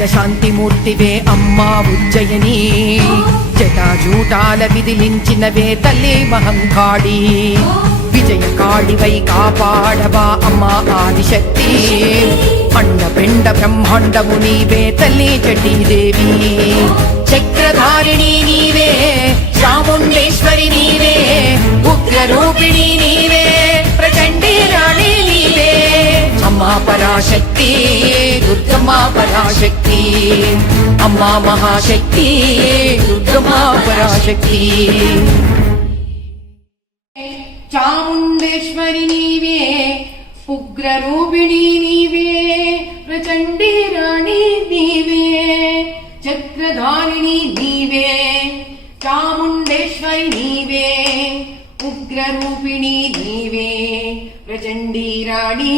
అఖిల శాంతిమూర్తివే అమ్మా ఉజ్జయిని, జటాజూటాల విదిలించినవే తల్లి మహంకాళి, విజయకాళివై కాపాడవా అమ్మా ఆదిశక్తి, అండపిండ బ్రహ్మాండము నీవే తల్లి చండీదేవి, చక్రధారిణి నీవే చాముండేశ్వరి నీవే, ఉగ్రరూపిణి నీవే ప్రచండీ రాణి నీవే, అమ్మా పరాశక్తి దుర్గమ్మా పరాశక్తి, అమ్మా మహాశక్తి దుర్గమ్మా పరాశక్తి, చాముండేశ్వరి నీవే ఉగ్రరూపిణి నీవే ప్రచండీ రాణి నీవే, చక్రధారిణి నీవే చాముండేశ్వరి నీవే, ఉగ్రరూపిణి నీవే ప్రచండీ రాణి